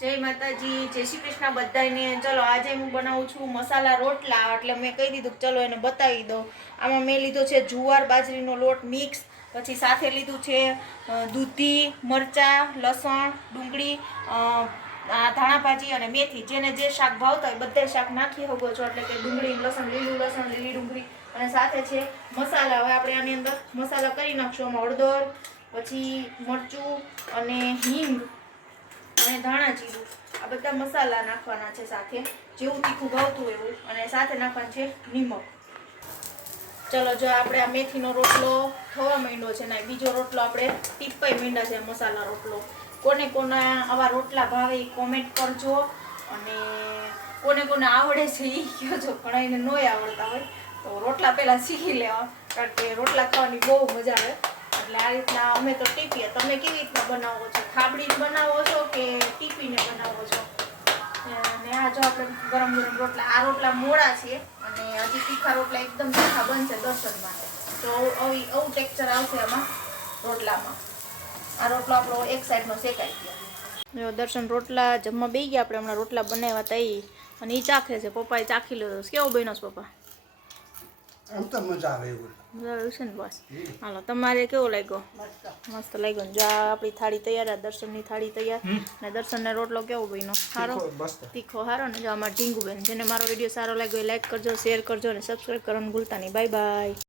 જય માતાજી, જય શ્રી કૃષ્ણ બધાને। ચલો આજે હું બનાવું છું મસાલા રોટલા, એટલે મેં કહી દીધું ચલો એને બતાવી દઉં। આમાં મેં લીધો છે જુવાર બાજરીનો લોટ મિક્સ, પછી સાથે લીધું છે દૂધી, મરચાં, લસણ, ડુંગળી, ધાણા ભાજી અને મેથી। જેને જે શાક ભાવતા હોય બધા શાક નાખી શકો છો, એટલે કે ડુંગળી, લસણ, લીલી ડુંગળી અને સાથે છે મસાલા। હવે આપણે આની અંદર મસાલા કરી નાખશું। આમાં હળદર, પછી મરચું અને હિંગ અને ધાણા જીરું, આ બધા મસાલા નાખવાના છે સાથે, જેવું તીખું ભાવતું હોય એવું। અને સાથે નાખવાનું છે નિમક। ચલો જો આપણે આ મેથીનો રોટલો થવા માંડ્યો છે ને બીજો રોટલો આપણે ટીપાઈ માંડ્યા છે મસાલા રોટલો। કોને કોને આવા રોટલા ભાવે એ કોમેન્ટ કરજો, અને કોને કોને આવડે છે એ કહેજો। પણ એને નોય આવડતા હોય તો રોટલા પહેલાં શીખી લેવા, કારણ કે રોટલા ખાવાની બહુ મજા આવે। એટલે આ રીતના અમે તો ટીપીએ। તમે કેવી રીતના બનાવો છો? થાબડીને બનાવો છો કે ટીપીને બનાવો છો? અને આ જો આપણે ગરમ ગરમ રોટલા, આ રોટલા મોડા છે અને હજી તીખા રોટલા એકદમ તીખા બનશે દર્શન માટે, તો આવું ટેક્સચર આવશે એમાં રોટલામાં। આ રોટલો આપણો એક સાઈડનો શેકાઈ ગયો। જો દર્શન રોટલા જમવા બેસી ગયા, આપણે હમણાં રોટલા બનાવ્યા હતા અને એ ચાખે છે। પપ્પાએ ચાખી લીધો। કેવો બન્યો છે પપ્પા? આમ તો મજા આવે એવું છે ને બસ। હાલો તમારે કેવો લાગ્યો? મસ્ત લાગ્યો ને? જો આપણી થાળી તૈયાર, દર્શનની થાળી તૈયાર, ને દર્શનને રોટલો કેવો બન્યો? સારો, તીખો સારો ને? જો અમારા ઢીંગુબેન, જેને મારો વિડીયો સારો લાગ્યો એ લાઈક કરજો, શેર કરજો અને સબસ્ક્રાઈબ કરવાનું ભૂલતા નહીં। Bye bye.